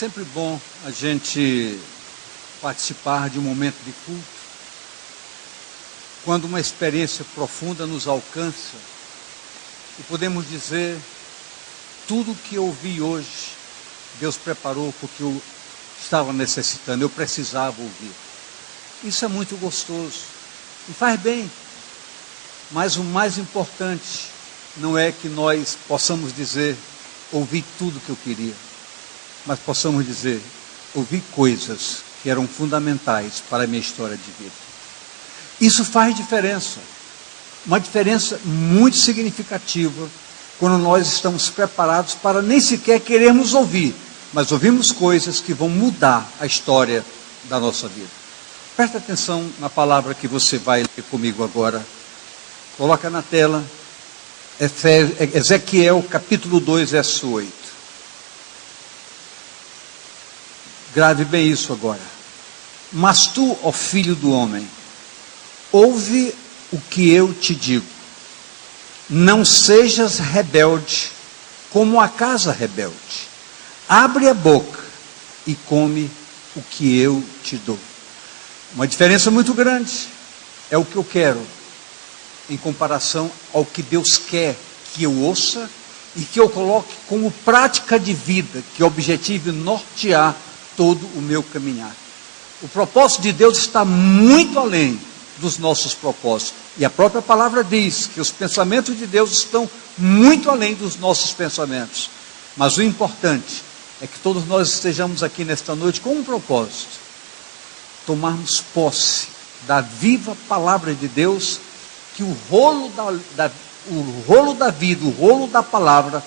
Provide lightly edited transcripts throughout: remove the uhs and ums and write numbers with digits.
sempre bom a gente participar de um momento de culto, quando uma experiência profunda nos alcança e podemos dizer, tudo que eu ouvi hoje, Deus preparou porque eu estava necessitando, eu precisava ouvir. Isso é muito gostoso e faz bem, mas o mais importante não é que nós possamos dizer, ouvi tudo que eu queria, mas possamos dizer, ouvi coisas que eram fundamentais para a minha história de vida. Isso faz diferença, uma diferença muito significativa, quando nós estamos preparados para nem sequer queremos ouvir, mas ouvimos coisas que vão mudar a história da nossa vida. Presta atenção na palavra que você vai ler comigo agora. Coloca na tela, Ezequiel capítulo 2, verso 8. Grave bem isso agora. Mas tu, ó filho do homem, ouve o que eu te digo. Não sejas rebelde como a casa rebelde. Abre a boca e come o que eu te dou. Uma diferença muito grande. É o que eu quero, em comparação ao que Deus quer que eu ouça e que eu coloque como prática de vida, que objetive nortear todo o meu caminhar. O propósito de Deus está muito além dos nossos propósitos. E a própria palavra diz que os pensamentos de Deus estão muito além dos nossos pensamentos. Mas o importante é que todos nós estejamos aqui nesta noite com um propósito: tomarmos posse da viva palavra de Deus, que o rolo da vida, o rolo da palavra,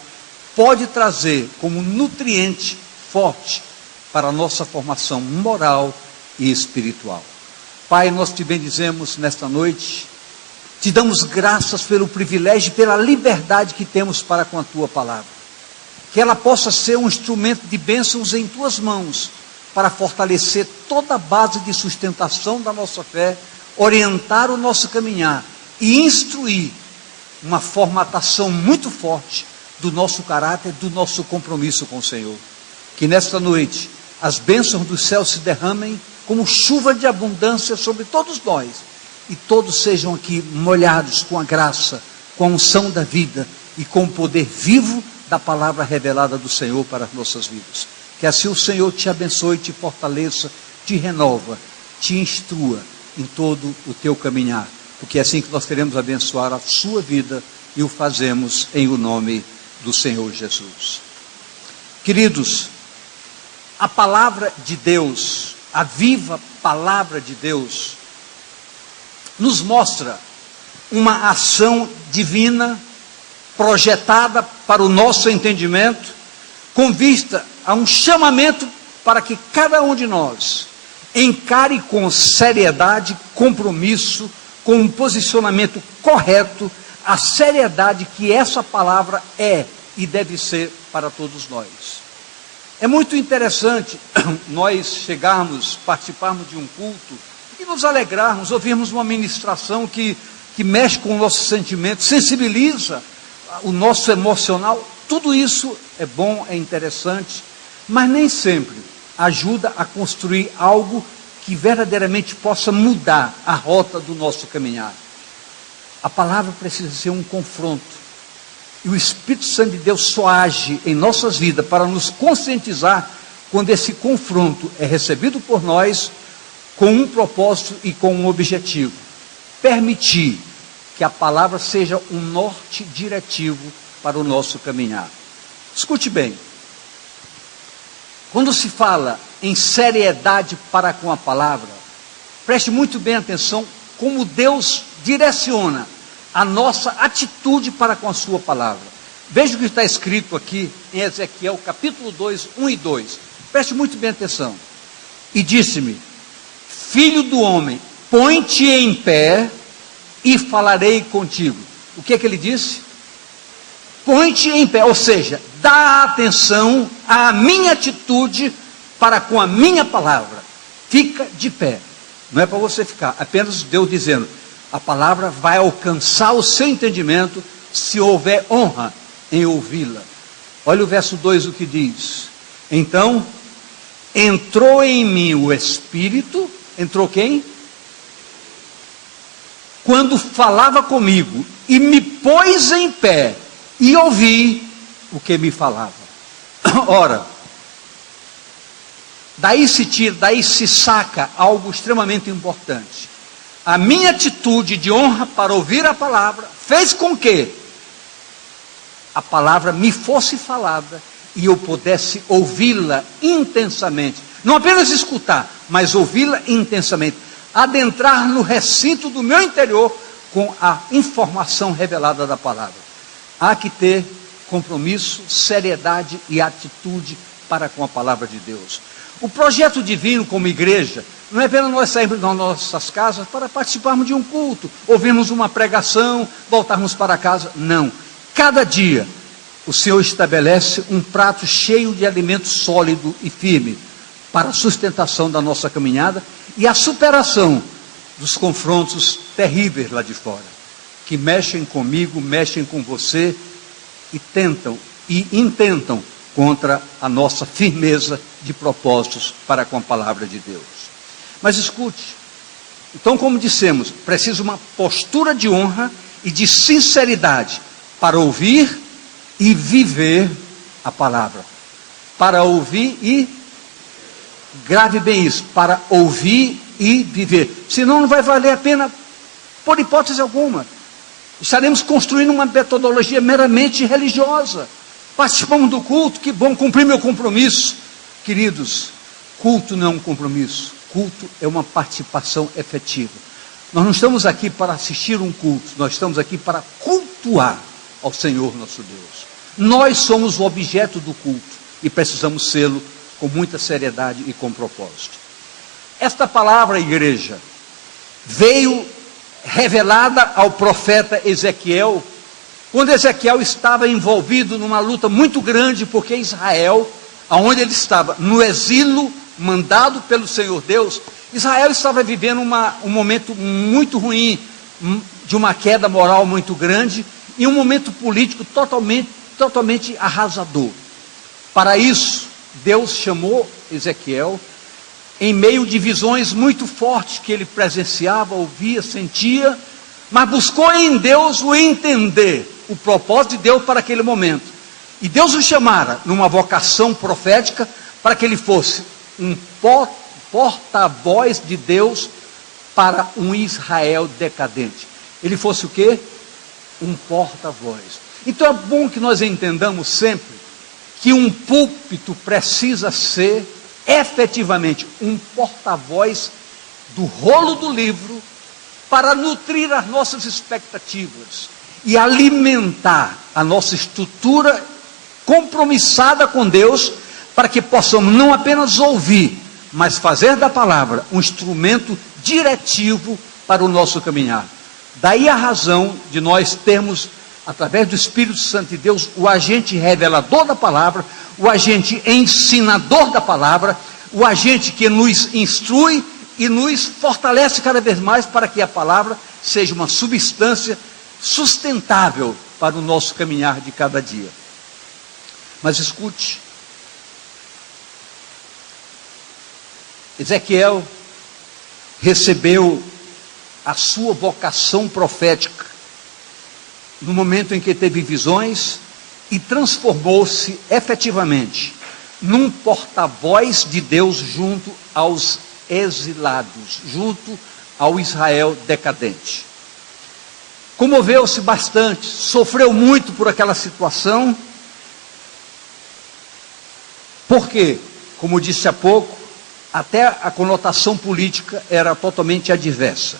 pode trazer como nutriente forte para a nossa formação moral e espiritual. Pai, nós te bendizemos nesta noite, te damos graças pelo privilégio e pela liberdade que temos para com a tua palavra. Que ela possa ser um instrumento de bênçãos em tuas mãos, para fortalecer toda a base de sustentação da nossa fé, orientar o nosso caminhar e instruir uma formatação muito forte do nosso caráter, do nosso compromisso com o Senhor. Que nesta noite as bênçãos do céu se derramem como chuva de abundância sobre todos nós, e todos sejam aqui molhados com a graça, com a unção da vida e com o poder vivo da palavra revelada do Senhor para as nossas vidas. Que assim o Senhor te abençoe, te fortaleça, te renova, te instrua em todo o teu caminhar, porque é assim que nós queremos abençoar a sua vida e o fazemos em o nome do Senhor Jesus. Queridos, a palavra de Deus, a viva palavra de Deus, nos mostra uma ação divina projetada para o nosso entendimento, com vista a um chamamento para que cada um de nós encare com seriedade, compromisso, com um posicionamento correto, a seriedade que essa palavra é e deve ser para todos nós. É muito interessante nós chegarmos, participarmos de um culto e nos alegrarmos, ouvirmos uma ministração que mexe com o nosso sentimento, sensibiliza o nosso emocional. Tudo isso é bom, é interessante, mas nem sempre ajuda a construir algo que verdadeiramente possa mudar a rota do nosso caminhar. A palavra precisa ser um confronto. E o Espírito Santo de Deus só age em nossas vidas para nos conscientizar quando esse confronto é recebido por nós com um propósito e com um objetivo: permitir que a palavra seja um norte diretivo para o nosso caminhar. Escute bem, quando se fala em seriedade para com a palavra, preste muito bem atenção como Deus direciona a nossa atitude para com a sua palavra. Veja o que está escrito aqui em Ezequiel capítulo 2, 1 e 2. Preste muito bem atenção. E disse-me: filho do homem, põe-te em pé e falarei contigo. O que é que ele disse? Põe-te em pé, ou seja, dá atenção à minha atitude para com a minha palavra. Fica de pé. Não é para você ficar, apenas Deus dizendo: a palavra vai alcançar o seu entendimento se houver honra em ouvi-la. Olha o verso 2 o que diz: então entrou em mim o Espírito, entrou quem? Quando falava comigo, e me pôs em pé, e ouvi o que me falava. Ora, daí se saca algo extremamente importante. A minha atitude de honra para ouvir a palavra fez com que a palavra me fosse falada e eu pudesse ouvi-la intensamente. Não apenas escutar, mas ouvi-la intensamente. Adentrar no recinto do meu interior com a informação revelada da palavra. Há que ter compromisso, seriedade e atitude para com a palavra de Deus. O projeto divino como igreja não é apenas nós sairmos das nossas casas para participarmos de um culto, ouvirmos uma pregação, voltarmos para casa. Não. Cada dia o Senhor estabelece um prato cheio de alimento sólido e firme para a sustentação da nossa caminhada e a superação dos confrontos terríveis lá de fora, que mexem comigo, mexem com você e tentam e intentam contra a nossa firmeza de propósitos para com a palavra de Deus. Mas escute, então, como dissemos, precisa uma postura de honra e de sinceridade para ouvir e viver a palavra. Para ouvir e, grave bem isso, para ouvir e viver. Senão não vai valer a pena, por hipótese alguma. Estaremos construindo uma metodologia meramente religiosa. Participamos do culto, que bom, cumprir meu compromisso. Queridos, culto não é um compromisso, culto é uma participação efetiva. Nós não estamos aqui para assistir um culto, nós estamos aqui para cultuar ao Senhor nosso Deus. Nós somos o objeto do culto e precisamos sê-lo com muita seriedade e com propósito. Esta palavra, igreja, veio revelada ao profeta Ezequiel, quando Ezequiel estava envolvido numa luta muito grande, porque Israel, aonde ele estava, no exílio, mandado pelo Senhor Deus, Israel estava vivendo um momento muito ruim, de uma queda moral muito grande, e um momento político totalmente arrasador. Para isso, Deus chamou Ezequiel, em meio de visões muito fortes que ele presenciava, ouvia, sentia, mas buscou em Deus o entender, o propósito de Deus para aquele momento. E Deus o chamara numa vocação profética para que ele fosse um porta-voz de Deus para um Israel decadente. Ele fosse o quê? Um porta-voz. Então é bom que nós entendamos sempre que um púlpito precisa ser efetivamente um porta-voz do rolo do livro para nutrir as nossas expectativas e alimentar a nossa estrutura compromissada com Deus, para que possamos não apenas ouvir, mas fazer da palavra um instrumento diretivo para o nosso caminhar. Daí a razão de nós termos, através do Espírito Santo de Deus, o agente revelador da palavra, o agente ensinador da palavra, o agente que nos instrui e nos fortalece cada vez mais para que a palavra seja uma substância sustentável para o nosso caminhar de cada dia. Mas escute, Ezequiel recebeu a sua vocação profética no momento em que teve visões e transformou-se efetivamente num porta-voz de Deus junto aos exilados, junto ao Israel decadente. Comoveu-se bastante, sofreu muito por aquela situação, porque, como disse há pouco, até a conotação política era totalmente adversa.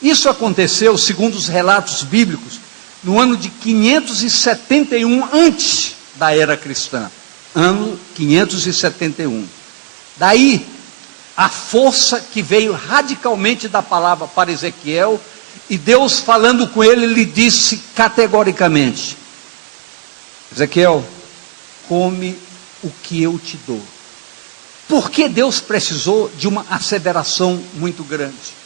Isso aconteceu, segundo os relatos bíblicos, no ano de 571 antes da era cristã. Ano 571. Daí, a força que veio radicalmente da palavra para Ezequiel, e Deus falando com ele, lhe disse categoricamente: Ezequiel, come o que eu te dou. Por que Deus precisou de uma asseveração muito grande?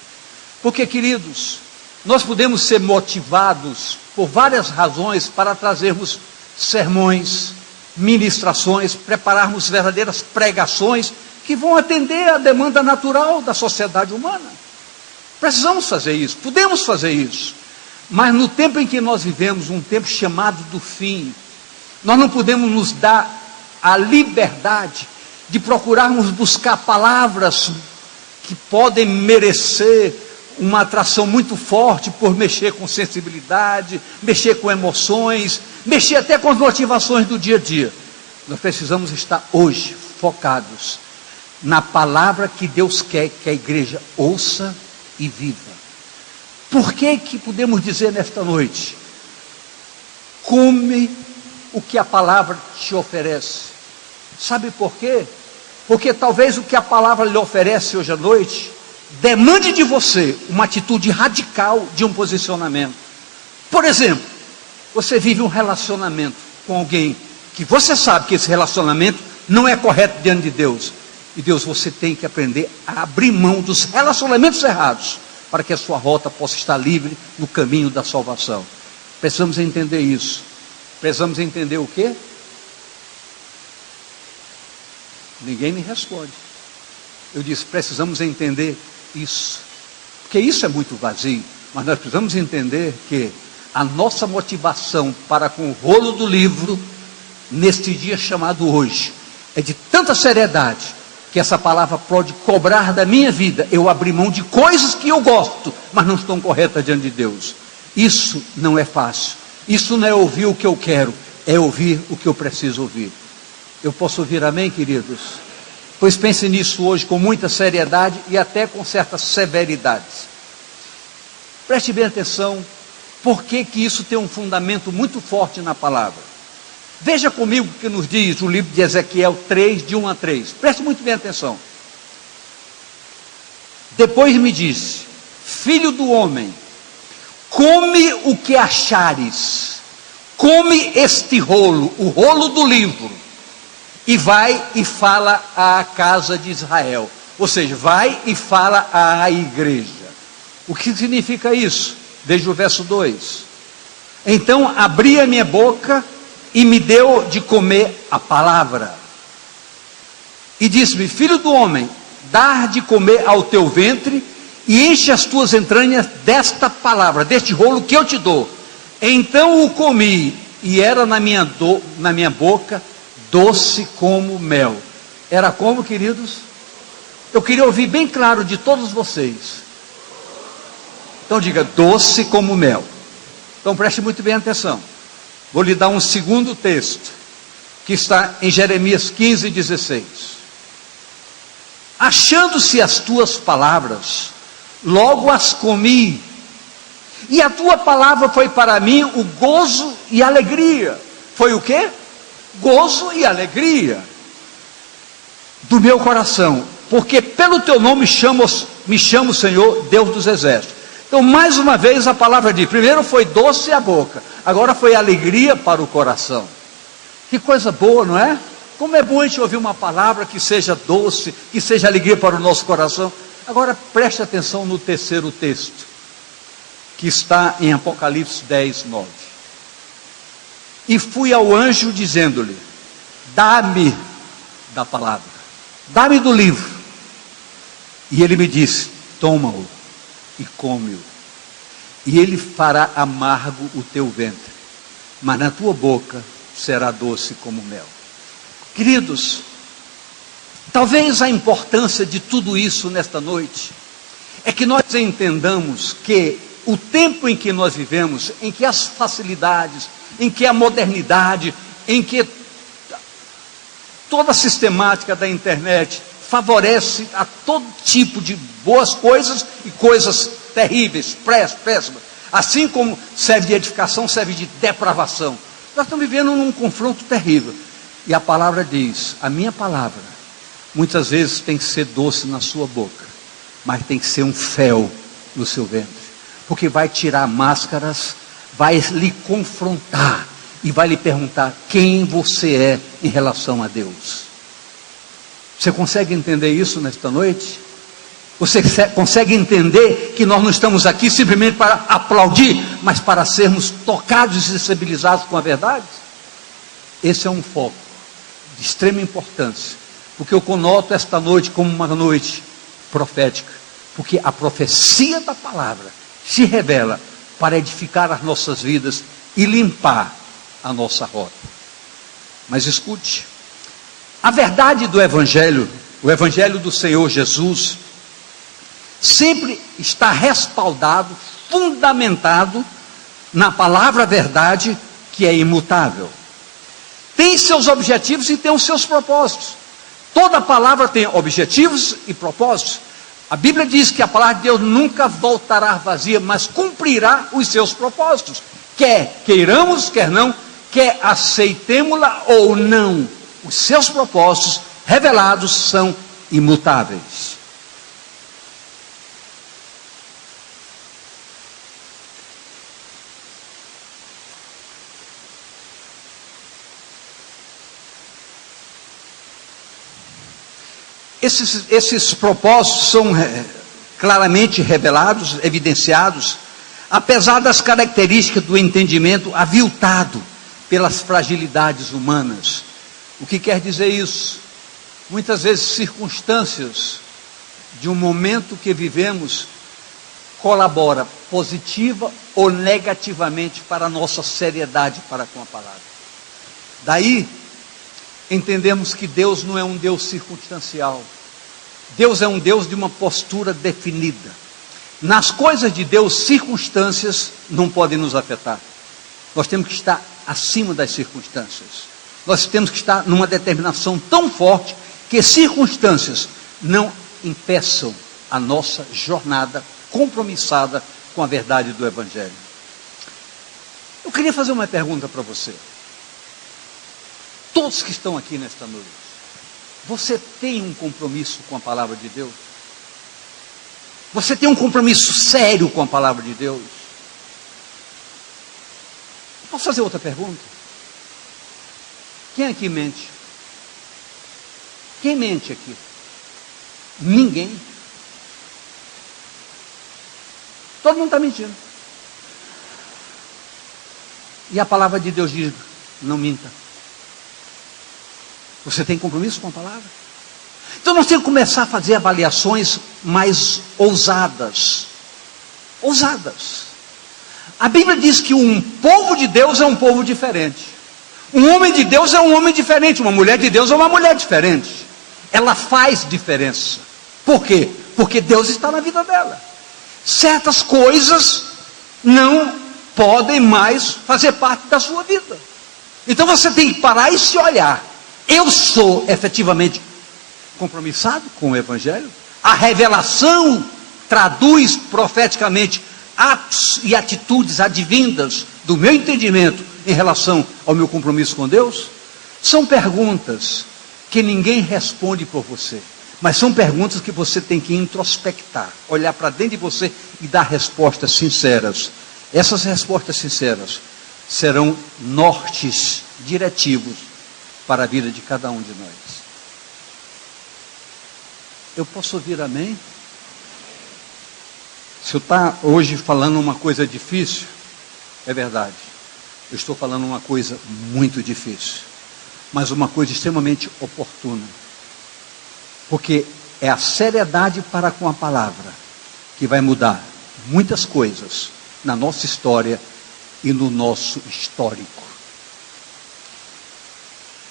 Porque, queridos, nós podemos ser motivados por várias razões para trazermos sermões, ministrações, prepararmos verdadeiras pregações que vão atender à demanda natural da sociedade humana. Precisamos fazer isso, podemos fazer isso. Mas no tempo em que nós vivemos, um tempo chamado do fim, nós não podemos nos dar a liberdade de procurarmos buscar palavras que podem merecer uma atração muito forte por mexer com sensibilidade, mexer com emoções, mexer até com as motivações do dia a dia. Nós precisamos estar hoje focados na palavra que Deus quer que a igreja ouça e viva. Por que podemos dizer nesta noite? Come o que a palavra te oferece. Sabe por quê? Porque talvez o que a palavra lhe oferece hoje à noite demande de você uma atitude radical de um posicionamento. Por exemplo, você vive um relacionamento com alguém que você sabe que esse relacionamento não é correto diante de Deus. E Deus, você tem que aprender a abrir mão dos relacionamentos errados, para que a sua rota possa estar livre no caminho da salvação. Precisamos entender isso. Precisamos entender o quê? Ninguém me responde. Eu disse, precisamos entender isso. Porque isso é muito vazio. Mas nós precisamos entender que a nossa motivação para com o rolo do livro, neste dia chamado hoje, é de tanta seriedade, que essa palavra pode cobrar da minha vida, eu abrir mão de coisas que eu gosto, mas não estão corretas diante de Deus. Isso não é fácil. Isso não é ouvir o que eu quero, é ouvir o que eu preciso ouvir. Eu posso ouvir amém, queridos? Pois pense nisso hoje com muita seriedade e até com certas severidades. Preste bem atenção, porque que isso tem um fundamento muito forte na palavra. Veja comigo o que nos diz o livro de Ezequiel 3, de 1 a 3. Preste muito bem atenção. Depois me disse, filho do homem, come o que achares, come este rolo, o rolo do livro, e vai e fala à casa de Israel. Ou seja, vai e fala à igreja. O que significa isso? Veja o verso 2. Então abri a minha boca e me deu de comer a palavra. E disse-me, filho do homem, dar de comer ao teu ventre, e enche as tuas entranhas desta palavra, deste rolo que eu te dou. Então o comi, e era na minha boca, doce como mel. Era como, queridos? Eu queria ouvir bem claro de todos vocês. Então diga, doce como mel. Então preste muito bem atenção. Vou lhe dar um segundo texto, que está em Jeremias 15, 16. Achando-se as tuas palavras, logo as comi, e a tua palavra foi para mim o gozo e alegria. Foi o quê? Gozo e alegria do meu coração, porque pelo teu nome me chamo Senhor, Deus dos exércitos. Então, mais uma vez, a palavra diz, primeiro foi doce a boca, agora foi alegria para o coração. Que coisa boa, não é? Como é bom a gente ouvir uma palavra que seja doce, que seja alegria para o nosso coração. Agora, preste atenção no terceiro texto, que está em Apocalipse 10, 9. E fui ao anjo dizendo-lhe, dá-me da palavra, dá-me do livro. E ele me disse, toma-o e come-o, e ele fará amargo o teu ventre, mas na tua boca será doce como mel. Queridos, talvez a importância de tudo isso nesta noite é que nós entendamos que o tempo em que nós vivemos, em que as facilidades, em que a modernidade, em que toda a sistemática da internet favorece a todo tipo de boas coisas e coisas terríveis, péssimas. Assim como serve de edificação, serve de depravação. Nós estamos vivendo num confronto terrível. E a palavra diz, a minha palavra, muitas vezes tem que ser doce na sua boca, mas tem que ser um fel no seu ventre. Porque vai tirar máscaras, vai lhe confrontar e vai lhe perguntar quem você é em relação a Deus. Você consegue entender isso nesta noite? Você consegue entender que nós não estamos aqui simplesmente para aplaudir, mas para sermos tocados e sensibilizados com a verdade? Esse é um foco de extrema importância porque eu conoto esta noite como uma noite profética, porque a profecia da palavra se revela para edificar as nossas vidas e limpar a nossa rota. Mas escute, a verdade do Evangelho, o Evangelho do Senhor Jesus, sempre está respaldado, fundamentado na palavra verdade, que é imutável. Tem seus objetivos e tem os seus propósitos. Toda palavra tem objetivos e propósitos. A Bíblia diz que a palavra de Deus nunca voltará vazia, mas cumprirá os seus propósitos. Quer queiramos, quer não, quer aceitemos-la ou não. Os seus propósitos revelados são imutáveis. Esses propósitos são claramente revelados, evidenciados, apesar das características do entendimento aviltado pelas fragilidades humanas. O que quer dizer isso? Muitas vezes circunstâncias de um momento que vivemos colabora positiva ou negativamente para a nossa seriedade para com a palavra. Daí, entendemos que Deus não é um Deus circunstancial. Deus é um Deus de uma postura definida. Nas coisas de Deus, circunstâncias não podem nos afetar. Nós temos que estar acima das circunstâncias. Nós temos que estar numa determinação tão forte que circunstâncias não impeçam a nossa jornada compromissada com a verdade do Evangelho. Eu queria fazer uma pergunta para você. Todos que estão aqui nesta noite, você tem um compromisso com a palavra de Deus? Você tem um compromisso sério com a palavra de Deus? Posso fazer outra pergunta? Quem aqui mente? Quem mente aqui? Ninguém. Todo mundo está mentindo. E a palavra de Deus diz: não minta. Você tem compromisso com a palavra? Então nós temos que começar a fazer avaliações mais ousadas. Ousadas. A Bíblia diz que um povo de Deus é um povo diferente. Um homem de Deus é um homem diferente. Uma mulher de Deus é uma mulher diferente. Ela faz diferença. Por quê? Porque Deus está na vida dela. Certas coisas não podem mais fazer parte da sua vida. Então você tem que parar e se olhar. Eu sou efetivamente compromissado com o Evangelho? A revelação traduz profeticamente atos e atitudes advindas do meu entendimento em relação ao meu compromisso com Deus? São perguntas que ninguém responde por você, mas são perguntas que você tem que introspectar, olhar para dentro de você e dar respostas sinceras. Essas respostas sinceras serão nortes diretivos para a vida de cada um de nós. Eu posso ouvir amém? Se eu estou hoje falando uma coisa difícil, é verdade. Eu estou falando uma coisa muito difícil, mas uma coisa extremamente oportuna. Porque é a seriedade para com a palavra que vai mudar muitas coisas na nossa história e no nosso histórico.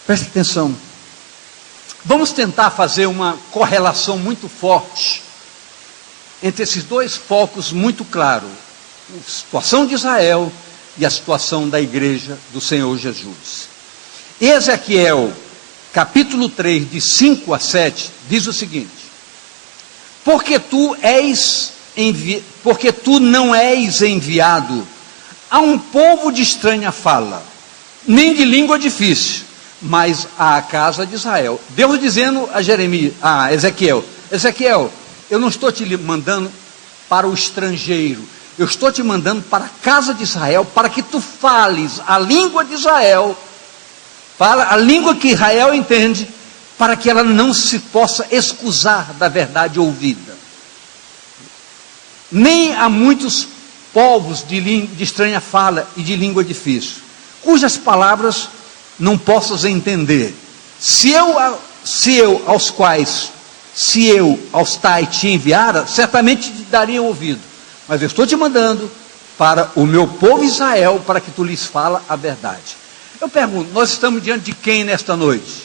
Preste atenção. Vamos tentar fazer uma correlação muito forte entre esses dois focos muito claros: a situação de Israel e a situação da igreja do Senhor Jesus. Ezequiel, capítulo 3, de 5 a 7, diz o seguinte: porque tu não és enviado a um povo de estranha fala, nem de língua difícil, mas à casa de Israel. Deus dizendo a Ezequiel: Ezequiel, eu não estou te mandando para o estrangeiro, eu estou te mandando para a casa de Israel, para que tu fales a língua de Israel, fala a língua que Israel entende, para que ela não se possa excusar da verdade ouvida. Nem há muitos povos de estranha fala e de língua difícil, cujas palavras não possas entender. Se eu se eu aos tais te enviara, certamente te daria ouvido. Mas eu estou te mandando para o meu povo Israel, para que tu lhes fala a verdade. Eu pergunto, nós estamos diante de quem nesta noite?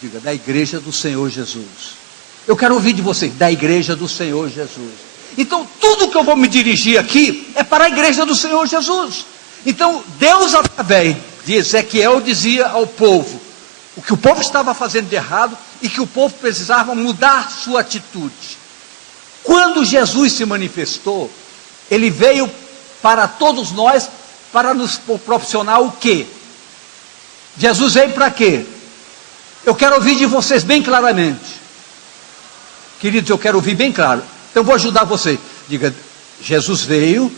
Diga, da igreja do Senhor Jesus. Eu quero ouvir de vocês, da igreja do Senhor Jesus. Então, tudo que eu vou me dirigir aqui é para a igreja do Senhor Jesus. Então, Deus, através de Ezequiel, dizia ao povo o que o povo estava fazendo de errado e que o povo precisava mudar sua atitude. Quando Jesus se manifestou, ele veio para todos nós para nos proporcionar o quê? Jesus veio para quê? Eu quero ouvir de vocês bem claramente. Queridos, eu quero ouvir bem claro. Então, vou ajudar você. Diga, Jesus veio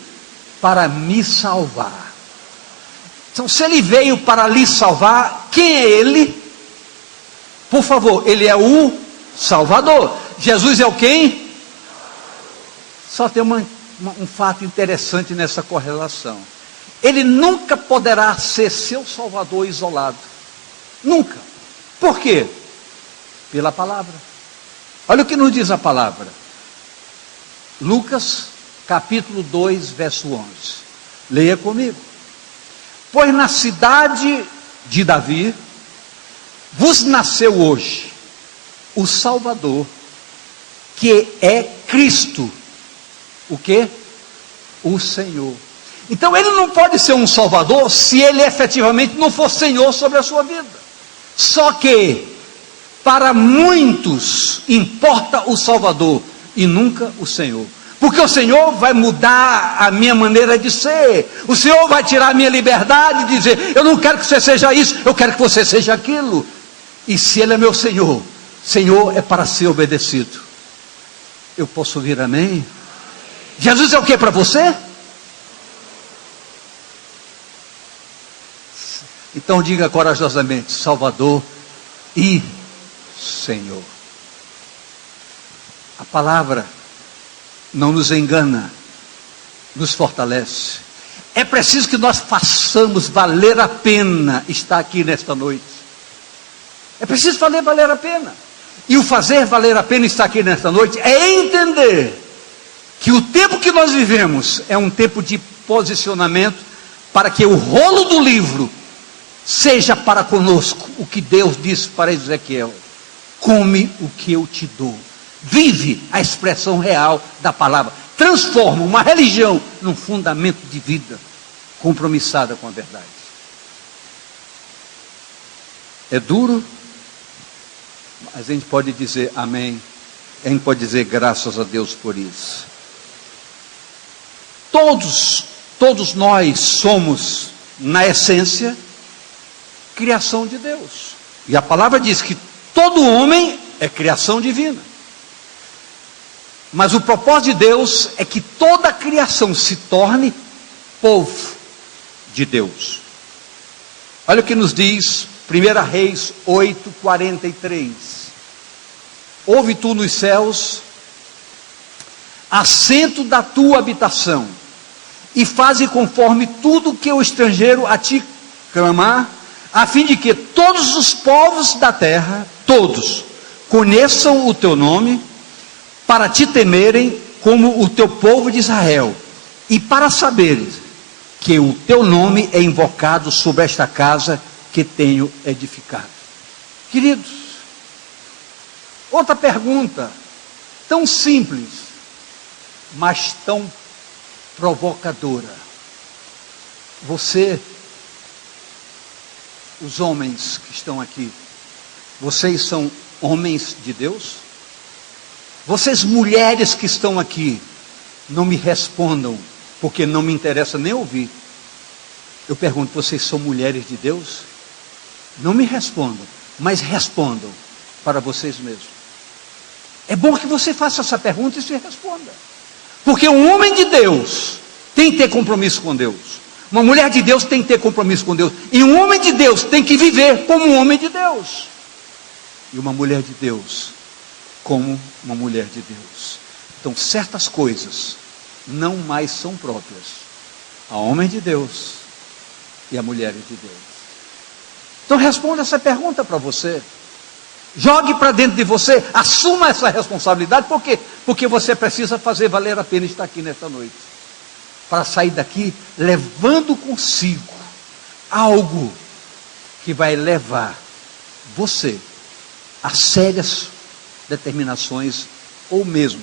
para me salvar. Então, se ele veio para lhe salvar, quem é ele? Por favor, ele é o Salvador. Jesus é o quem? Só tem um fato interessante nessa correlação. Ele nunca poderá ser seu Salvador isolado. Nunca. Por quê? Pela palavra. Olha o que nos diz a palavra. Lucas, capítulo 2, verso 11. Leia comigo. Pois na cidade de Davi vos nasceu hoje o Salvador, que é Cristo. O quê? O Senhor. Então ele não pode ser um Salvador se ele efetivamente não for Senhor sobre a sua vida. Só que para muitos importa o Salvador e nunca o Senhor. Porque o Senhor vai mudar a minha maneira de ser. O Senhor vai tirar a minha liberdade e dizer, eu não quero que você seja isso, eu quero que você seja aquilo. E se Ele é meu Senhor, Senhor é para ser obedecido. Eu posso ouvir amém? Jesus é o que para você? Então diga corajosamente, Salvador e Senhor. A palavra não nos engana, nos fortalece. É preciso que nós façamos valer a pena estar aqui nesta noite. É preciso valer a pena. E o fazer valer a pena estar aqui nesta noite é entender que o tempo que nós vivemos é um tempo de posicionamento para que o rolo do livro seja para conosco o que Deus disse para Ezequiel: come o que eu te dou. Vive a expressão real da palavra. Transforma uma religião num fundamento de vida compromissada com a verdade. É duro, mas a gente pode dizer amém. A gente pode dizer graças a Deus por isso. Todos nós somos, na essência, criação de Deus. E a palavra diz que todo homem é criação divina. Mas o propósito de Deus é que toda a criação se torne povo de Deus. Olha o que nos diz 1 Reis 8:43. Ouve tu nos céus, assento da tua habitação, e faze conforme tudo que o estrangeiro a ti clamar, a fim de que todos os povos da terra, todos, conheçam o teu nome, para te temerem como o teu povo de Israel, e para saberes que o teu nome é invocado sobre esta casa que tenho edificado. Queridos, outra pergunta, tão simples, mas tão provocadora. Você, os homens que estão aqui, vocês são homens de Deus? Vocês mulheres que estão aqui, não me respondam, porque não me interessa nem ouvir. Eu pergunto, vocês são mulheres de Deus? Não me respondam, mas respondam para vocês mesmos. É bom que você faça essa pergunta e se responda. Porque um homem de Deus tem que ter compromisso com Deus. Uma mulher de Deus tem que ter compromisso com Deus. E um homem de Deus tem que viver como um homem de Deus. E uma mulher de Deus como uma mulher de Deus. Então, certas coisas não mais são próprias a homem de Deus e a mulher de Deus. Então, responda essa pergunta para você. Jogue para dentro de você, assuma essa responsabilidade. Por quê? Porque você precisa fazer valer a pena estar aqui nesta noite. Para sair daqui levando consigo algo que vai levar você a sérias determinações ou mesmo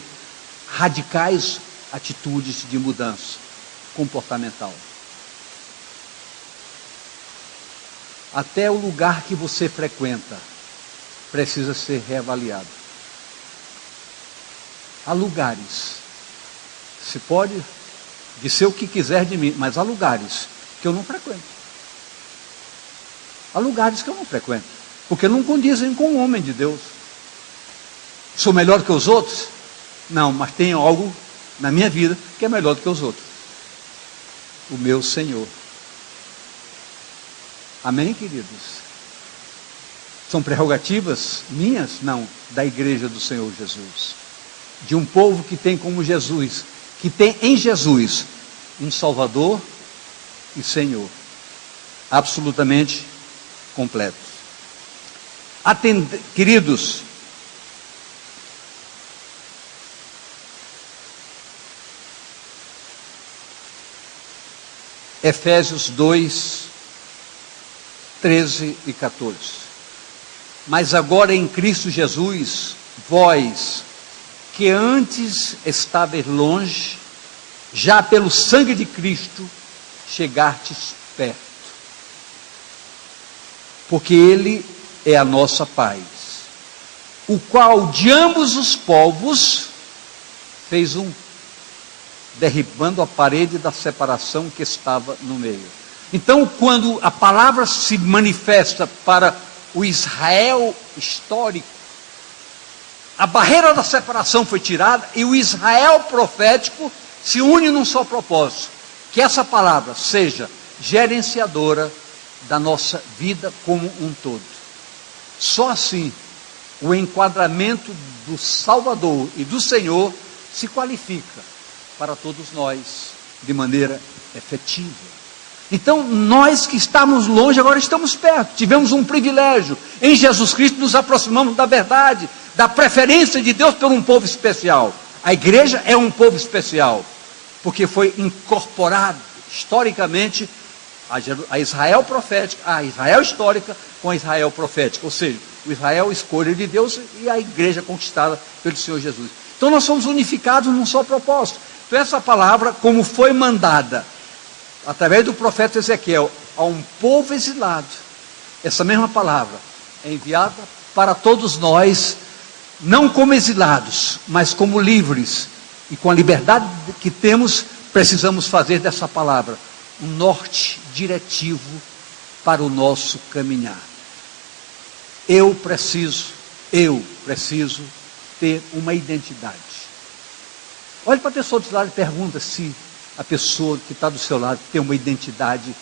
radicais atitudes de mudança comportamental. Até o lugar que você frequenta precisa ser reavaliado. Há lugares, se pode dizer o que quiser de mim, mas há lugares que eu não frequento. Há lugares que eu não frequento, porque não condizem com o homem de Deus. Sou melhor que os outros? Não, mas tem algo na minha vida que é melhor do que os outros. O meu Senhor. Amém, queridos? São prerrogativas minhas? Não, da igreja do Senhor Jesus. De um povo que tem como Jesus, que tem em Jesus um Salvador e Senhor. Absolutamente completo. Queridos, Efésios 2, 13 e 14. Mas agora em Cristo Jesus, vós, que antes estavais longe, já pelo sangue de Cristo, chegastes perto. Porque Ele é a nossa paz, o qual de ambos os povos fez um, derribando a parede da separação que estava no meio. Então, quando a palavra se manifesta para o Israel histórico, a barreira da separação foi tirada e o Israel profético se une num só propósito, que essa palavra seja gerenciadora da nossa vida como um todo. Só assim o enquadramento do Salvador e do Senhor se qualifica para todos nós de maneira efetiva. Então, nós que estamos longe, agora estamos perto. Tivemos um privilégio. Em Jesus Cristo nos aproximamos da verdade, da preferência de Deus por um povo especial. A igreja é um povo especial, porque foi incorporado historicamente a Israel profética, a Israel histórica com a Israel profética. Ou seja, o Israel escolha de Deus e a igreja conquistada pelo Senhor Jesus. Então, nós somos unificados num só propósito. Então, essa palavra, como foi mandada através do profeta Ezequiel a um povo exilado, essa mesma palavra é enviada para todos nós, não como exilados, mas como livres, e com a liberdade que temos, precisamos fazer dessa palavra um norte diretivo para o nosso caminhar. Eu preciso ter uma identidade. Olhe para a pessoa do seu lado e pergunta se a pessoa que está do seu lado tem uma identidade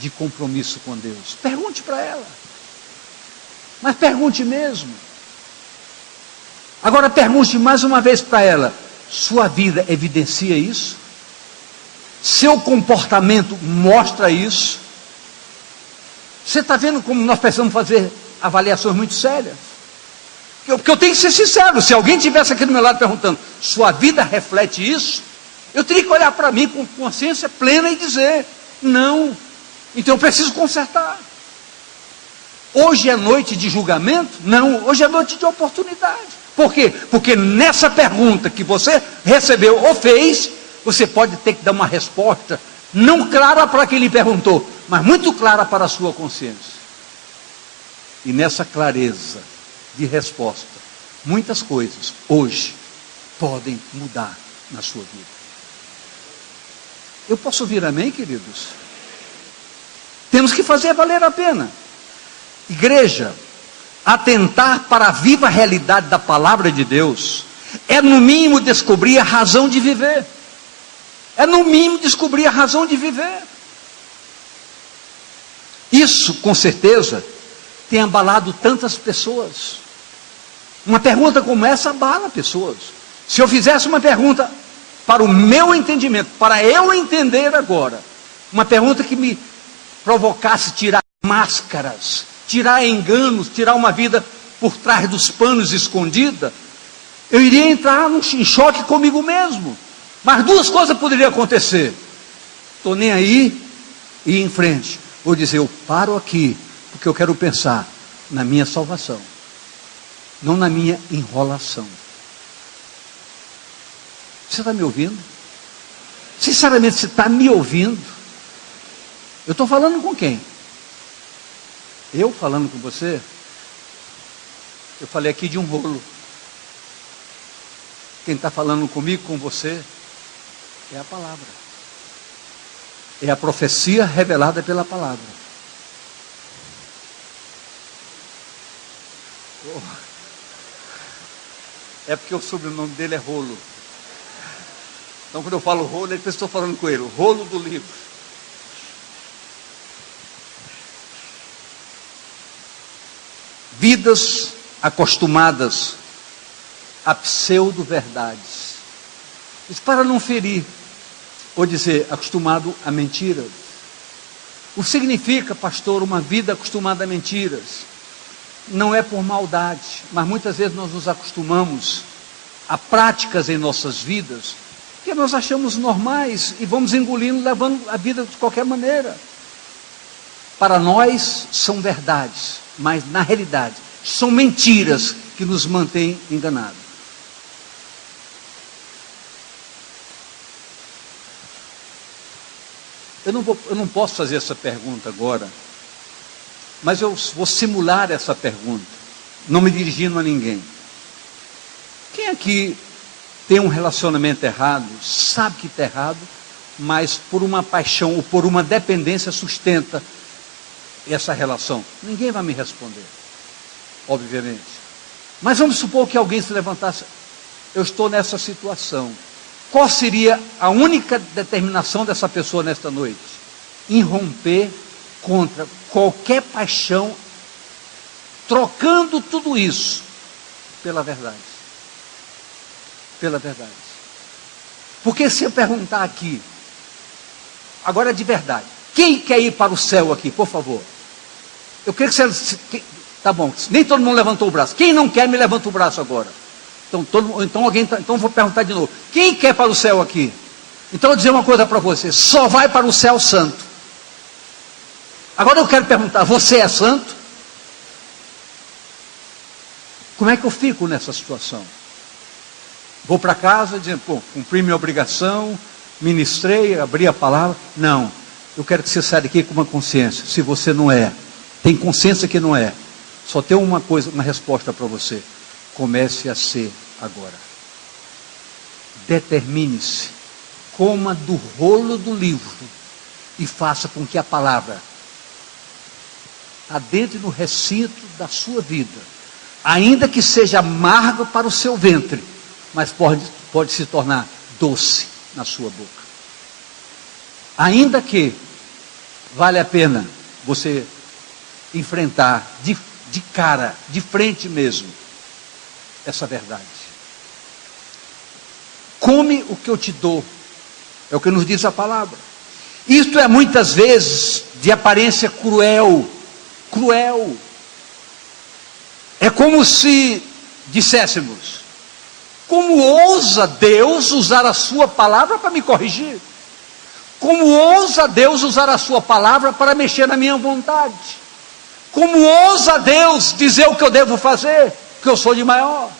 de compromisso com Deus. Pergunte para ela. Mas pergunte mesmo. Agora pergunte mais uma vez para ela. Sua vida evidencia isso? Seu comportamento mostra isso? Você está vendo como nós precisamos fazer avaliações muito sérias? Porque eu tenho que ser sincero. Se alguém estivesse aqui do meu lado perguntando, sua vida reflete isso? Eu teria que olhar para mim com consciência plena e dizer, não. Então eu preciso consertar. Hoje é noite de julgamento? Não, hoje é noite de oportunidade. Por quê? Porque nessa pergunta que você recebeu ou fez, você pode ter que dar uma resposta, não clara para quem lhe perguntou, mas muito clara para a sua consciência. E nessa clareza de resposta, muitas coisas hoje podem mudar na sua vida. Eu posso ouvir amém, queridos? Temos que fazer valer a pena. Igreja, atentar para a viva realidade da palavra de Deus é no mínimo descobrir a razão de viver. É no mínimo descobrir a razão de viver. Isso, com certeza, tem abalado tantas pessoas. Uma pergunta como essa abala pessoas. Se eu fizesse uma pergunta para o meu entendimento, para eu entender agora, uma pergunta que me provocasse tirar máscaras, tirar enganos, tirar uma vida por trás dos panos escondida, eu iria entrar em choque comigo mesmo. Mas duas coisas poderiam acontecer: estou nem aí e ir em frente. Vou dizer, eu paro aqui, porque eu quero pensar na minha salvação, não na minha enrolação. Você está me ouvindo? Sinceramente, você está me ouvindo? Eu estou falando com quem? Eu falando com você? Eu falei aqui de um rolo. Quem está falando comigo, com você, é a palavra. É a profecia revelada pela palavra. É porque o sobrenome dele é Rolo. Então, quando eu falo rolo, é que eu estou falando com ele, o rolo do livro. Vidas acostumadas a pseudo-verdades. Isso para não ferir, ou dizer, acostumado a mentiras. O que significa, pastor, uma vida acostumada a mentiras? Não é por maldade, mas muitas vezes nós nos acostumamos a práticas em nossas vidas que nós achamos normais e vamos engolindo, levando a vida de qualquer maneira. Para nós são verdades, mas na realidade são mentiras que nos mantêm enganados. Eu não posso fazer essa pergunta agora, mas eu vou simular essa pergunta, não me dirigindo a ninguém. Quem aqui tem um relacionamento errado, sabe que está errado, mas por uma paixão ou por uma dependência sustenta essa relação? Ninguém vai me responder, obviamente. Mas vamos supor que alguém se levantasse: eu estou nessa situação. Qual seria a única determinação dessa pessoa nesta noite? Irromper contra qualquer paixão, trocando tudo isso pela verdade. Pela verdade. Porque se eu perguntar aqui, agora de verdade, quem quer ir para o céu aqui, por favor? Eu queria que você... Tá bom, nem todo mundo levantou o braço. Quem não quer, me levanta o braço agora. Então vou perguntar de novo. Quem quer para o céu aqui? Então eu vou dizer uma coisa para você: só vai para o céu santo. Agora eu quero perguntar, você é santo? Como é que eu fico nessa situação? Vou para casa dizendo, pô, cumpri minha obrigação, ministrei, abri a palavra? Não, eu quero que você saia daqui com uma consciência. Se você não é, tem consciência que não é, só tem uma coisa, uma resposta para você: comece a ser agora. Determine-se, coma do rolo do livro e faça com que a palavra adentre no recinto da sua vida, ainda que seja amargo para o seu ventre, mas pode se tornar doce na sua boca. Ainda que vale a pena você enfrentar de cara, de frente mesmo, essa verdade. Come o que eu te dou, é o que nos diz a palavra. Isto é muitas vezes de aparência cruel. É como se disséssemos: como ousa Deus usar a sua palavra para me corrigir? Como ousa Deus usar a sua palavra para mexer na minha vontade? Como ousa Deus dizer o que eu devo fazer, que eu sou de maior?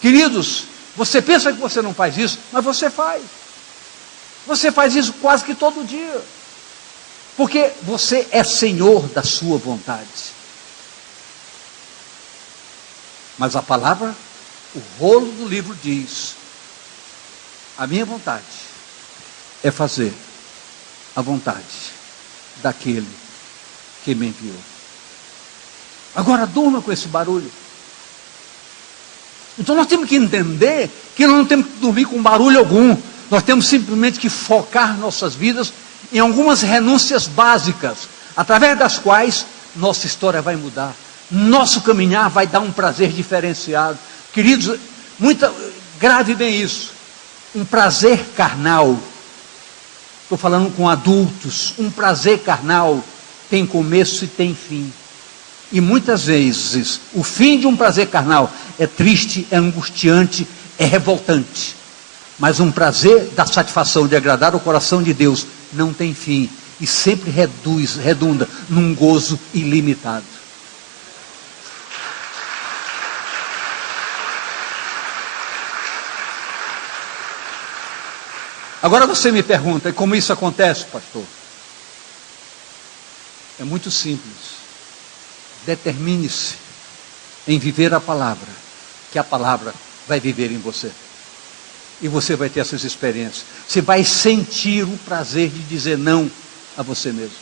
Queridos, você pensa que você não faz isso, mas você faz. Você faz isso quase que todo dia. Porque você é senhor da sua vontade. Mas a palavra, o rolo do livro diz: a minha vontade é fazer a vontade daquele que me enviou. Agora durma com esse barulho. Então nós temos que entender que nós não temos que dormir com barulho algum. Nós temos simplesmente que focar nossas vidas em algumas renúncias básicas, através das quais nossa história vai mudar, nosso caminhar vai dar um prazer diferenciado. Queridos, grave bem isso: um prazer carnal, estou falando com adultos, um prazer carnal tem começo e tem fim. E muitas vezes o fim de um prazer carnal é triste, é angustiante, é revoltante. Mas um prazer da satisfação de agradar o coração de Deus não tem fim e sempre redunda num gozo ilimitado. Agora você me pergunta, e como isso acontece, pastor? É muito simples. Determine-se em viver a palavra, que a palavra vai viver em você. E você vai ter essas experiências. Você vai sentir o prazer de dizer não a você mesmo.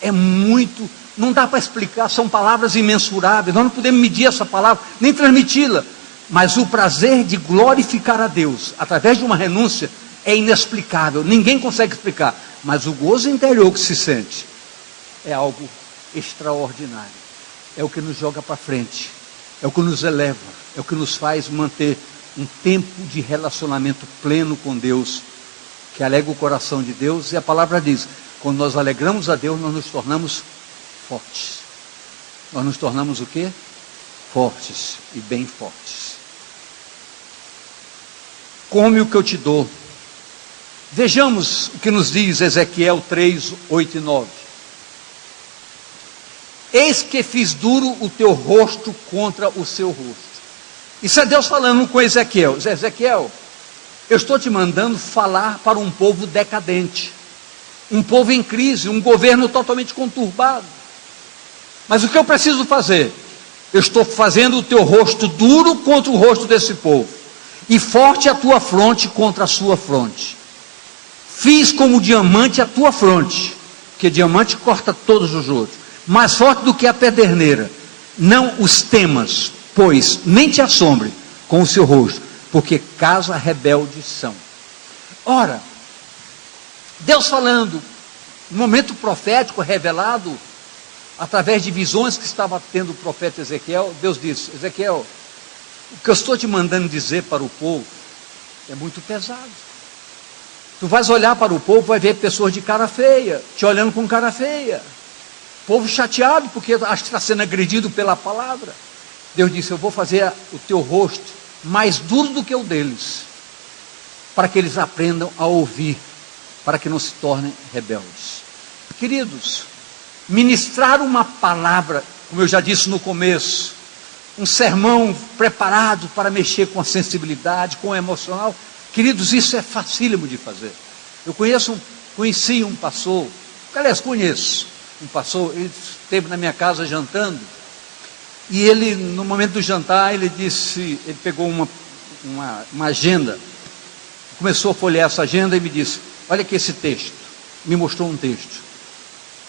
É muito, não dá para explicar, são palavras imensuráveis. Nós não podemos medir essa palavra, nem transmiti-la. Mas o prazer de glorificar a Deus, através de uma renúncia, é inexplicável. Ninguém consegue explicar. Mas o gozo interior que se sente é algo extraordinário. É o que nos joga para frente. É o que nos eleva. É o que nos faz manter um tempo de relacionamento pleno com Deus, que alegra o coração de Deus. E a palavra diz, quando nós alegramos a Deus, nós nos tornamos fortes. Nós nos tornamos o quê? Fortes e bem fortes. Come o que eu te dou. Vejamos o que nos diz Ezequiel 3, 8 e 9. Eis que fiz duro o teu rosto contra o seu rosto. Isso é Deus falando com Ezequiel. Ezequiel, eu estou te mandando falar para um povo decadente, um povo em crise, um governo totalmente conturbado. Mas o que eu preciso fazer? Eu estou fazendo o teu rosto duro contra o rosto desse povo, e forte a tua fronte contra a sua fronte. Fiz como diamante a tua fronte, porque diamante corta todos os outros, mais forte do que a pederneira. Não os temas, pois nem te assombre com o seu rosto, porque casa rebelde são. Ora, Deus falando, no momento profético revelado, através de visões que estava tendo o profeta Ezequiel, Deus disse, Ezequiel, o que eu estou te mandando dizer para o povo é muito pesado. Tu vais olhar para o povo, vai ver pessoas de cara feia, te olhando com cara feia. Povo chateado, porque acho que está sendo agredido pela palavra. Deus disse, eu vou fazer o teu rosto mais duro do que o deles, para que eles aprendam a ouvir, para que não se tornem rebeldes. Queridos, ministrar uma palavra, como eu já disse no começo, um sermão preparado para mexer com a sensibilidade, com o emocional, queridos, isso é facílimo de fazer. Eu conheci um pastor, aliás, conheço um pastor, ele esteve na minha casa jantando, e ele, no momento do jantar, ele disse, ele pegou uma agenda, começou a folhear essa agenda e me disse, olha aqui esse texto, me mostrou um texto.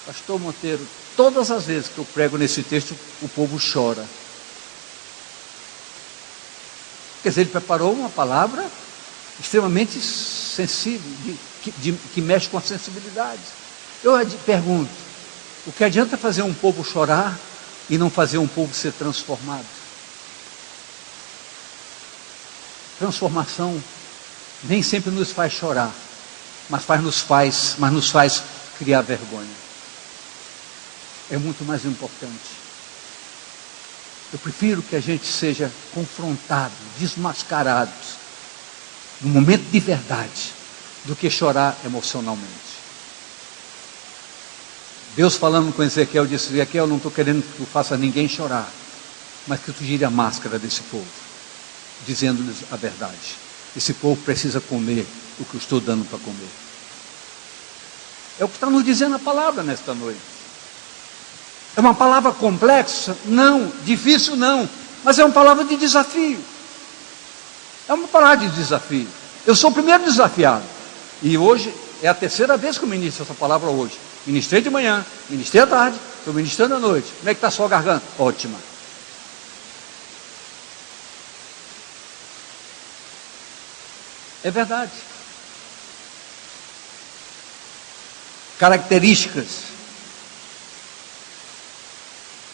Pastor Monteiro, todas as vezes que eu prego nesse texto, o povo chora. Quer dizer, ele preparou uma palavra extremamente sensível, que mexe com a sensibilidade. Eu pergunto, o que adianta fazer um povo chorar e não fazer um povo ser transformado? Transformação nem sempre nos faz chorar, mas nos faz criar vergonha. É muito mais importante. Eu prefiro que a gente seja confrontado, desmascarado, no momento de verdade, do que chorar emocionalmente. Deus falando com Ezequiel, disse, Ezequiel, eu não estou querendo que tu faça ninguém chorar, mas que tu tire a máscara desse povo, dizendo-lhes a verdade. Esse povo precisa comer o que eu estou dando para comer. É o que está nos dizendo a palavra nesta noite. É uma palavra complexa? Não. Difícil? Não. Mas é uma palavra de desafio. É uma palavra de desafio. Eu sou o primeiro desafiado. E hoje é a terceira vez que eu ministro essa palavra hoje. Ministrei de manhã, ministrei à tarde, estou ministrando à noite. Como é que está a sua garganta? Ótima. É verdade. Características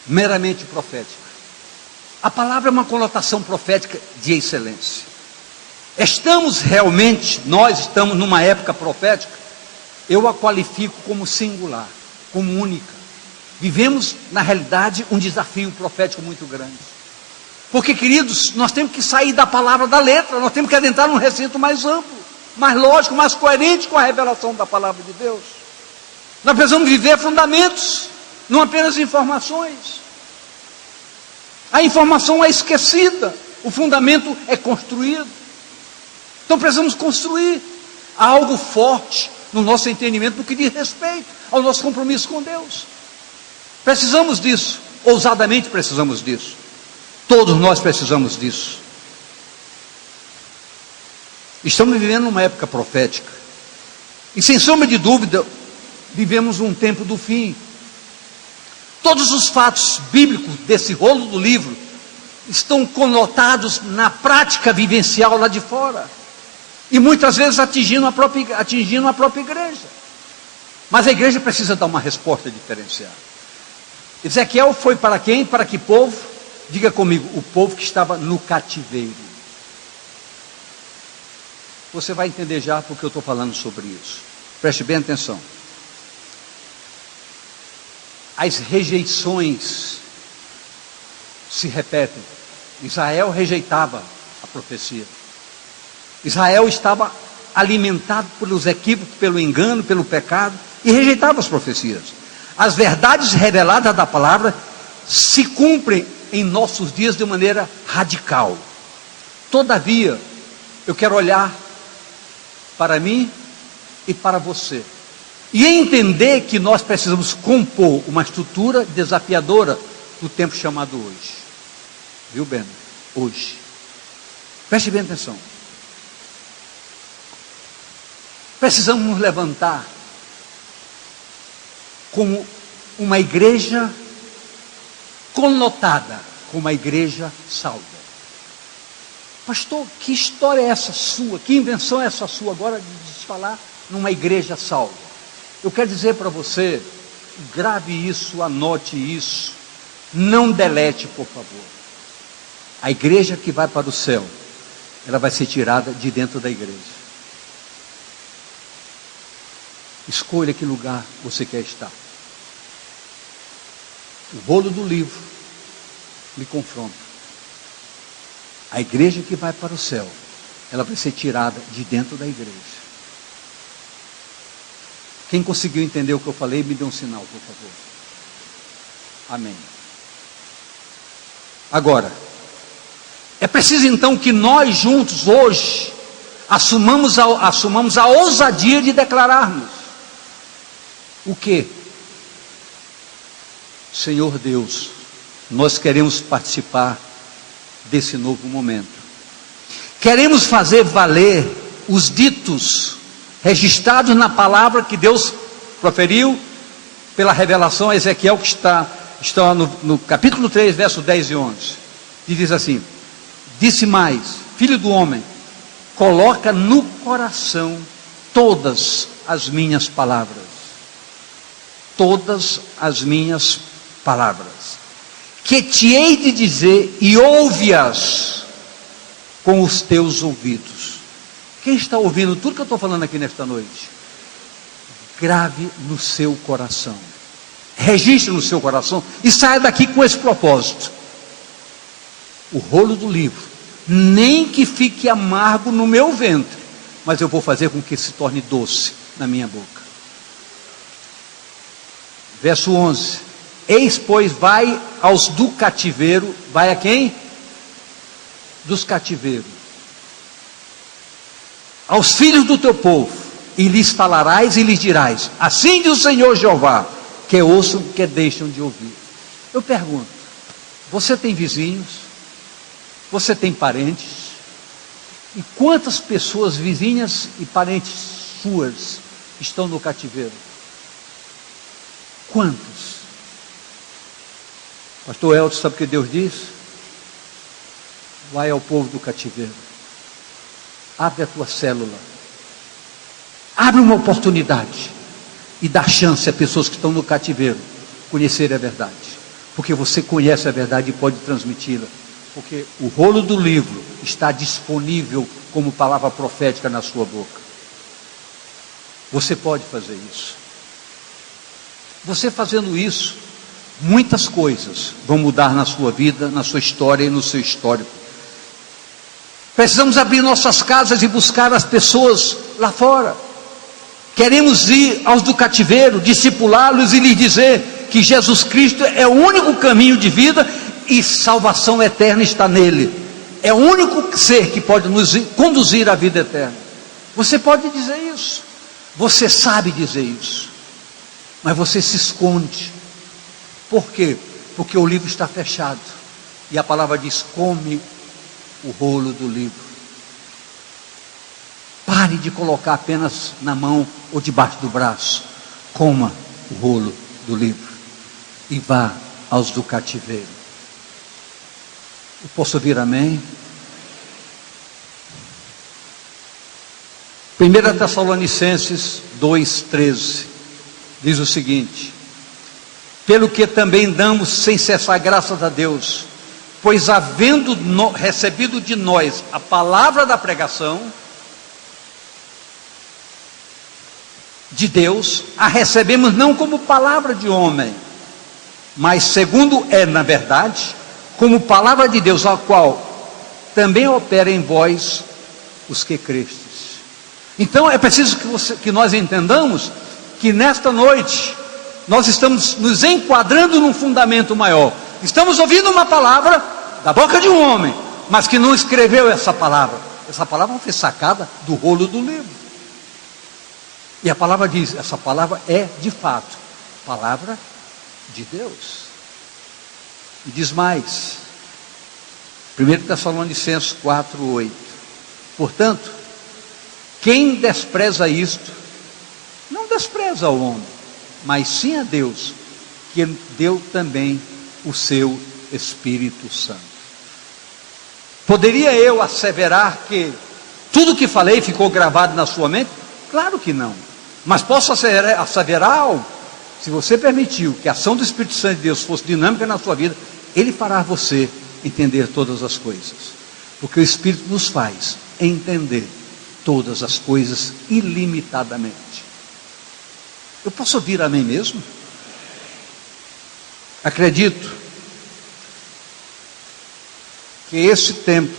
meramente proféticas. A palavra é uma conotação profética de excelência. Nós estamos numa época profética, eu a qualifico como singular, como única. vivemos, na realidade, um desafio profético muito grande. Porque, queridos, nós temos que sair da palavra da letra, nós temos que adentrar num recinto mais amplo, mais lógico, mais coerente com a revelação da palavra de Deus. Nós precisamos viver fundamentos, não apenas informações. A informação é esquecida, o fundamento é construído. Então precisamos construir algo forte no nosso entendimento, no que diz respeito ao nosso compromisso com Deus. Precisamos disso, ousadamente precisamos disso. Todos nós precisamos disso. Estamos vivendo uma época profética. E sem sombra de dúvida, vivemos um tempo do fim. Todos os fatos bíblicos desse rolo do livro estão conotados na prática vivencial lá de fora. E muitas vezes atingindo a própria igreja. Mas a igreja precisa dar uma resposta diferenciada. Ezequiel foi para quem? Para que povo? Diga comigo, o povo que estava no cativeiro. Você vai entender já porque eu estou falando sobre isso. Preste bem atenção. As rejeições se repetem. Israel rejeitava a profecia. Israel estava alimentado pelos equívocos, pelo engano, pelo pecado, e rejeitava as profecias. As verdades reveladas da palavra se cumprem em nossos dias de maneira radical. Todavia, eu quero olhar para mim e para você, e entender que nós precisamos compor uma estrutura desafiadora do tempo chamado hoje. Viu, Ben? Hoje. Preste bem atenção. Precisamos nos levantar como uma igreja conotada, como uma igreja salva. Pastor, que história é essa sua? Que invenção é essa sua agora de falar numa igreja salva? Eu quero dizer para você, grave isso, anote isso, não delete, por favor. A igreja que vai para o céu, ela vai ser tirada de dentro da igreja. Escolha que lugar você quer estar. O rolo do livro me confronta. A igreja que vai para o céu, ela vai ser tirada de dentro da igreja. Quem conseguiu entender o que eu falei, me dê um sinal, por favor. Amém. Agora, é preciso então que nós juntos hoje assumamos a ousadia de declararmos o quê? Senhor Deus, nós queremos participar desse novo momento. Queremos fazer valer os ditos registrados na palavra que Deus proferiu pela revelação a Ezequiel, que está no capítulo 3, verso 10 e 11. E diz assim: disse mais, filho do homem, coloca no coração todas as minhas palavras. Todas as minhas palavras, que te hei de dizer, e ouve-as com os teus ouvidos. Quem está ouvindo tudo que eu estou falando aqui nesta noite? Grave no seu coração, registre no seu coração, e saia daqui com esse propósito: o rolo do livro, nem que fique amargo no meu ventre, mas eu vou fazer com que se torne doce na minha boca. Verso 11: eis, pois, vai aos do cativeiro. Vai a quem? Dos cativeiros. Aos filhos do teu povo, e lhes falarás e lhes dirás: assim diz o Senhor Jeová, que ouçam, que deixam de ouvir. Eu pergunto, você tem vizinhos? Você tem parentes? E quantas pessoas vizinhas e parentes suas estão no cativeiro? Quantos? Pastor Elton, sabe o que Deus diz? Vai ao povo do cativeiro, abre a tua célula, abre uma oportunidade e dá chance a pessoas que estão no cativeiro conhecerem a verdade, porque você conhece a verdade e pode transmiti-la, porque o rolo do livro está disponível como palavra profética na sua boca. Você pode fazer isso. Você fazendo isso, muitas coisas vão mudar na sua vida, na sua história e no seu histórico. Precisamos abrir nossas casas e buscar as pessoas lá fora. Queremos ir aos do cativeiro, discipulá-los e lhes dizer que Jesus Cristo é o único caminho de vida e salvação eterna está nele. É o único ser que pode nos conduzir à vida eterna. Você pode dizer isso, você sabe dizer isso, mas você se esconde. Por quê? Porque o livro está fechado e a palavra diz: come o rolo do livro. Pare de colocar apenas na mão ou debaixo do braço. Coma o rolo do livro e vá aos do cativeiro. Eu posso ouvir amém? 1 Tessalonicenses 2,13 diz o seguinte: pelo que também damos sem cessar graças a Deus, pois havendo recebido de nós a palavra da pregação de Deus, a recebemos não como palavra de homem, mas segundo é na verdade, como palavra de Deus, a qual também opera em vós os que crestes. Então é preciso que nós entendamos que nesta noite nós estamos nos enquadrando num fundamento maior. Estamos ouvindo uma palavra da boca de um homem, mas que não escreveu essa palavra. Essa palavra foi sacada do rolo do livro. E a palavra diz: essa palavra é de fato palavra de Deus. E diz mais, 1 Tessalonicenses 4,8: portanto, quem despreza isto, não despreza o homem, mas sim a Deus, que deu também o seu Espírito Santo. Poderia eu asseverar que tudo que falei ficou gravado na sua mente? Claro que não. Mas posso asseverar algo: se você permitiu que a ação do Espírito Santo de Deus fosse dinâmica na sua vida, Ele fará você entender todas as coisas. Porque o Espírito nos faz entender todas as coisas ilimitadamente. Eu posso ouvir amém mesmo? Acredito que esse tempo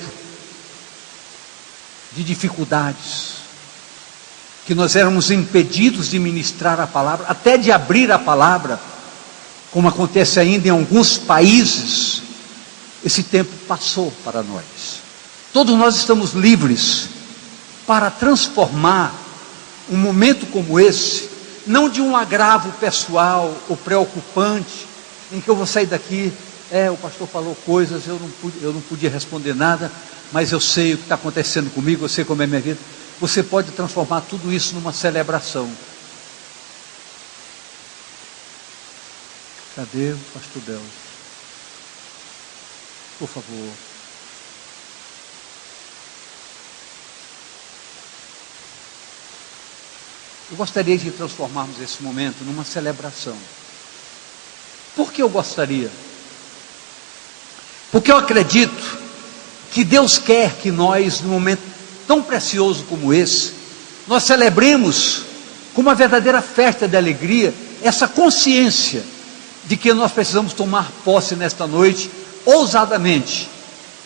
de dificuldades, que nós éramos impedidos de ministrar a palavra, até de abrir a palavra, como acontece ainda em alguns países, esse tempo passou para nós. Todos nós estamos livres para transformar um momento como esse, não de um agravo pessoal ou preocupante, em que eu vou sair daqui, o pastor falou coisas, eu não podia responder nada, mas eu sei o que está acontecendo comigo, eu sei como é minha vida. Você pode transformar tudo isso numa celebração. Cadê o pastor Deus? Por favor. Eu gostaria de transformarmos esse momento numa celebração. Por que eu gostaria? Porque eu acredito que Deus quer que nós, num momento tão precioso como esse, nós celebremos com uma verdadeira festa de alegria, essa consciência de que nós precisamos tomar posse nesta noite, ousadamente,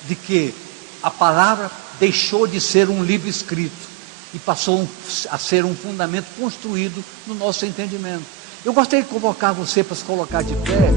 de que a palavra deixou de ser um livro escrito e passou a ser um fundamento construído no nosso entendimento. Eu gostaria de convocar você para se colocar de pé.